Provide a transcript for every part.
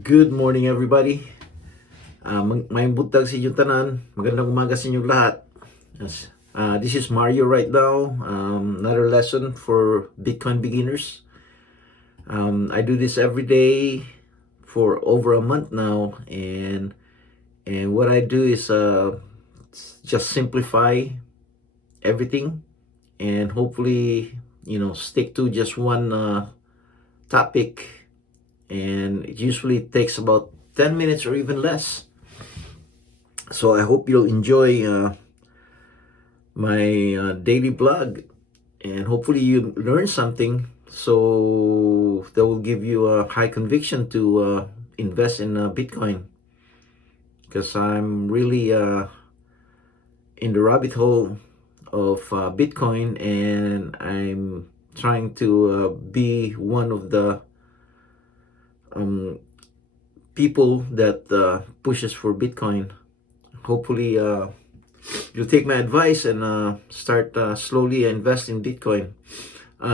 Good morning, everybody. May butag sa inyong tanan. Magandang umaga sa inyong lahat. Yes. This is Mario right now. Another lesson for Bitcoin beginners. I do this every day for over a month now, and what I do is just simplify everything, and hopefully, stick to just one topic, and it usually takes about 10 minutes or even less. So I hope you'll enjoy my daily blog, and hopefully you learn something, so that will give you a high conviction to invest in Bitcoin, because I'm really in the rabbit hole of Bitcoin, and I'm trying to be one of the people that pushes for Bitcoin. Hopefully you'll take my advice and start slowly invest in Bitcoin.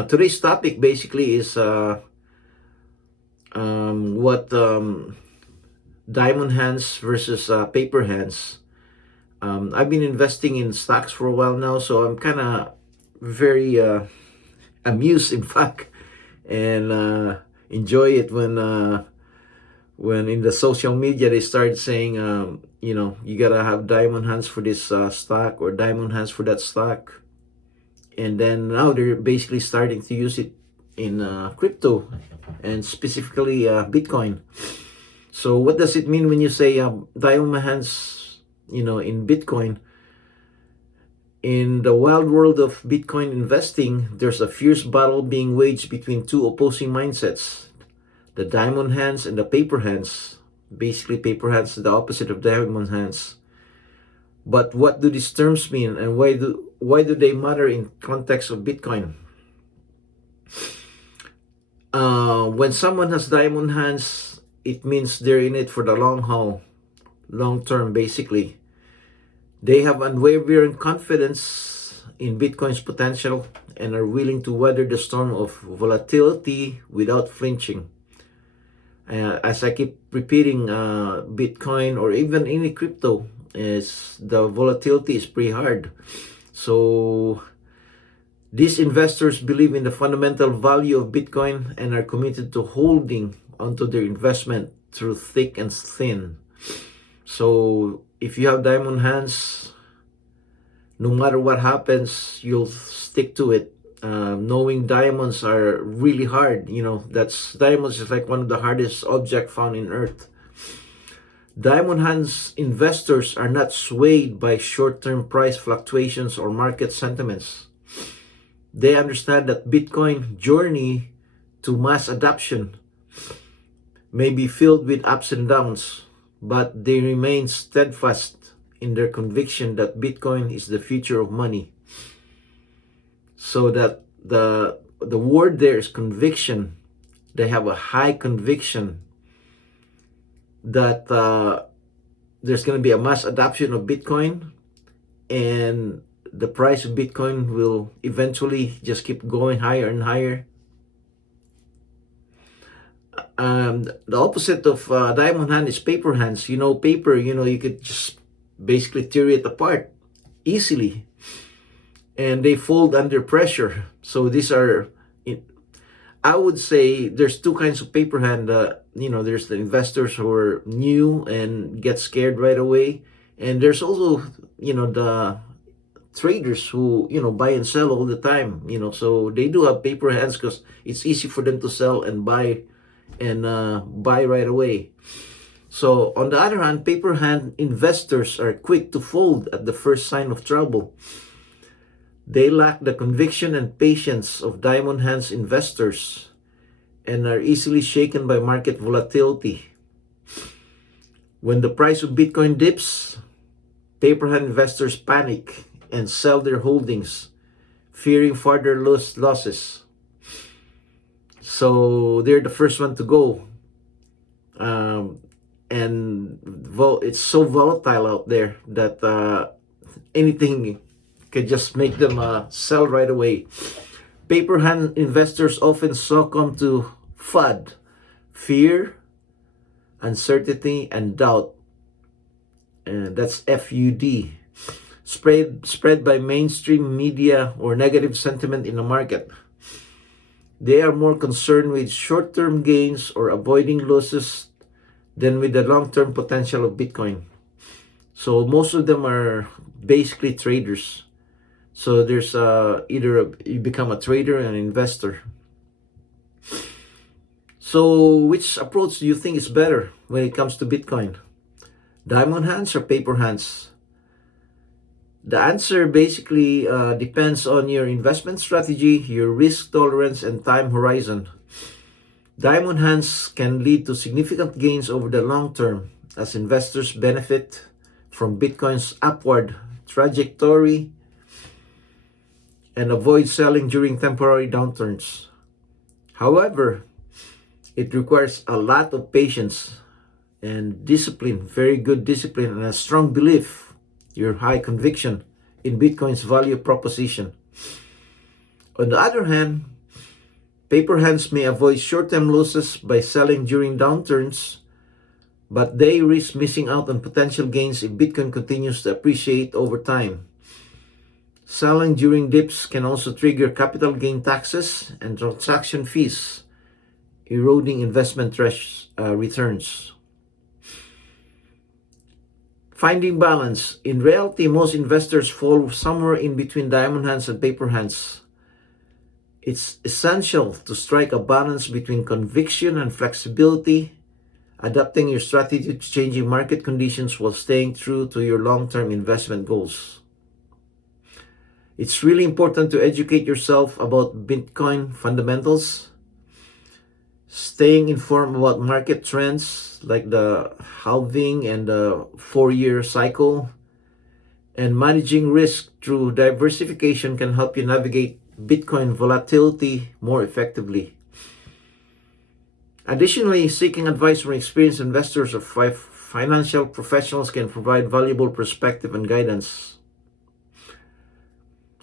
Today's topic basically is what diamond hands versus paper hands. I've been investing in stocks for a while now, so I'm kind of very amused, in fact, and enjoy it when in the social media they started saying, you gotta have diamond hands for this stock or diamond hands for that stock. And then now they're basically starting to use it in crypto, and specifically Bitcoin. So what does it mean when you say diamond hands, in Bitcoin? In the wild world of Bitcoin investing, there's a fierce battle being waged between two opposing mindsets: the diamond hands and the paper hands. Basically, paper hands is the opposite of diamond hands. But what do these terms mean, and why do they matter in context of Bitcoin? When someone has diamond hands, it means they're in it for the long haul, long term, basically. They have unwavering confidence in Bitcoin's potential and are willing to weather the storm of volatility without flinching. As I keep repeating, Bitcoin or even any crypto, is the volatility is pretty hard. So these investors believe in the fundamental value of Bitcoin and are committed to holding onto their investment through thick and thin. So if you have diamond hands, no matter what happens, you'll stick to it. Knowing diamonds are really hard. Diamonds is like one of the hardest objects found in Earth. Diamond hands investors are not swayed by short-term price fluctuations or market sentiments. They understand that Bitcoin journey to mass adoption may be filled with ups and downs, but they remain steadfast in their conviction that Bitcoin is the future of money. So that the word there is conviction. They have a high conviction that there's going to be a mass adoption of Bitcoin, and the price of Bitcoin will eventually just keep going higher and higher. The opposite of diamond hand is paper hands. Paper, you could just basically tear it apart easily, and they fold under pressure. So these are, I would say, there's two kinds of paper hand. There's the investors who are new and get scared right away, and there's also, the traders who buy and sell all the time. So they do have paper hands because it's easy for them to sell and buy, and buy right away. So on the other hand, paper hand investors are quick to fold at the first sign of trouble. They lack the conviction and patience of diamond hands investors and are easily shaken by market volatility. When the price of Bitcoin dips, paper hand investors panic and sell their holdings, fearing further losses. So they're the first one to go. And it's so volatile out there that anything could just make them sell right away. Paper hand investors often succumb to FUD, fear, uncertainty, and doubt. That's FUD. Spread by mainstream media or negative sentiment in the market. They are more concerned with short-term gains or avoiding losses than with the long-term potential of Bitcoin. So most of them are basically traders. So there's you become a trader and an investor. So which approach do you think is better when it comes to Bitcoin? Diamond hands or paper hands? The answer basically depends on your investment strategy, your risk tolerance, and time horizon. Diamond hands can lead to significant gains over the long term as investors benefit from Bitcoin's upward trajectory and avoid selling during temporary downturns. However, it requires a lot of patience and discipline, very good discipline, and a strong belief, your high conviction in Bitcoin's value proposition. On the other hand, paper hands may avoid short-term losses by selling during downturns, but they risk missing out on potential gains if Bitcoin continues to appreciate over time. Selling during dips can also trigger capital gain taxes and transaction fees, eroding investment returns. Finding balance. In reality, most investors fall somewhere in between diamond hands and paper hands. It's essential to strike a balance between conviction and flexibility, adapting your strategy to changing market conditions while staying true to your long-term investment goals. It's really important to educate yourself about Bitcoin fundamentals, staying informed about market trends like the halving and the 4-year cycle, and managing risk through diversification can help you navigate Bitcoin volatility more effectively. Additionally, seeking advice from experienced investors or financial professionals can provide valuable perspective and guidance.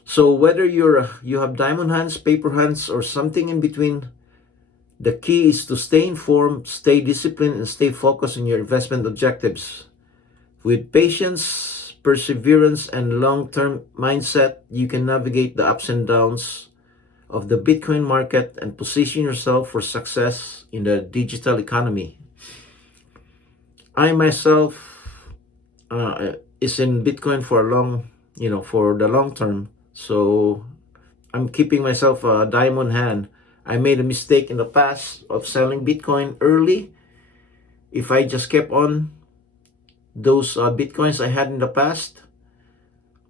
So whether you have diamond hands, paper hands, or something in between, the key is to stay informed, stay disciplined, and stay focused on your investment objectives. With patience, perseverance, and long-term mindset, you can navigate the ups and downs of the Bitcoin market and position yourself for success in the digital economy. I myself is in Bitcoin for for the long term. So I'm keeping myself a diamond hand. I made a mistake in the past of selling Bitcoin early. If I just kept on those Bitcoins I had in the past,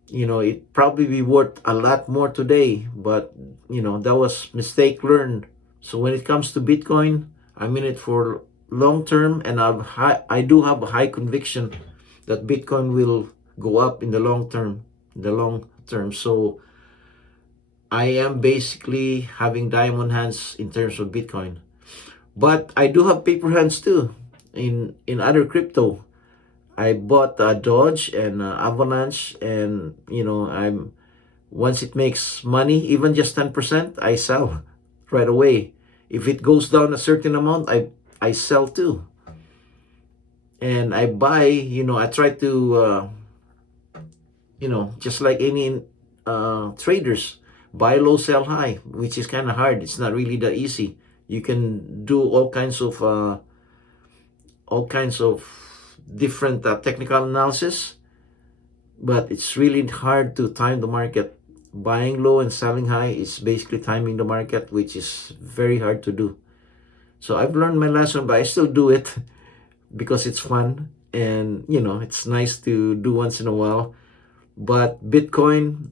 it probably be worth a lot more today. But, that was mistake learned. So when it comes to Bitcoin, I'm in it for long term, and I do have a high conviction that Bitcoin will go up in the long term. So I am basically having diamond hands in terms of Bitcoin. But I do have paper hands too in other crypto. I bought Doge and Avalanche, and once it makes money, even just 10%, I sell right away. If it goes down a certain amount, I sell too. And I buy, I try to just like any traders, buy low, sell high, which is kind of hard. It's not really that easy. You can do all kinds of different technical analysis, but it's really hard to time the market. Buying low and selling high is basically timing the market, which is very hard to do. So I've learned my lesson, but I still do it because it's fun, and it's nice to do once in a while. But Bitcoin,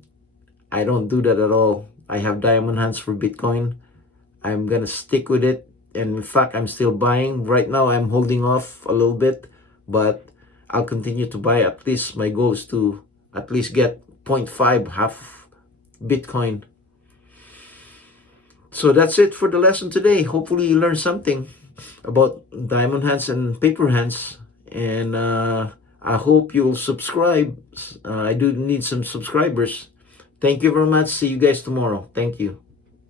I don't do that at all. I have diamond hands for Bitcoin. I'm gonna stick with it, and in fact, I'm still buying. Right now, I'm holding off a little bit, but I'll continue to buy. At least my goal is to at least get 0.5, half Bitcoin. So that's it for the lesson today. Hopefully you learned something about diamond hands and paper hands, and I hope you'll subscribe. I do need some subscribers. Thank you very much. See you guys tomorrow. Thank you.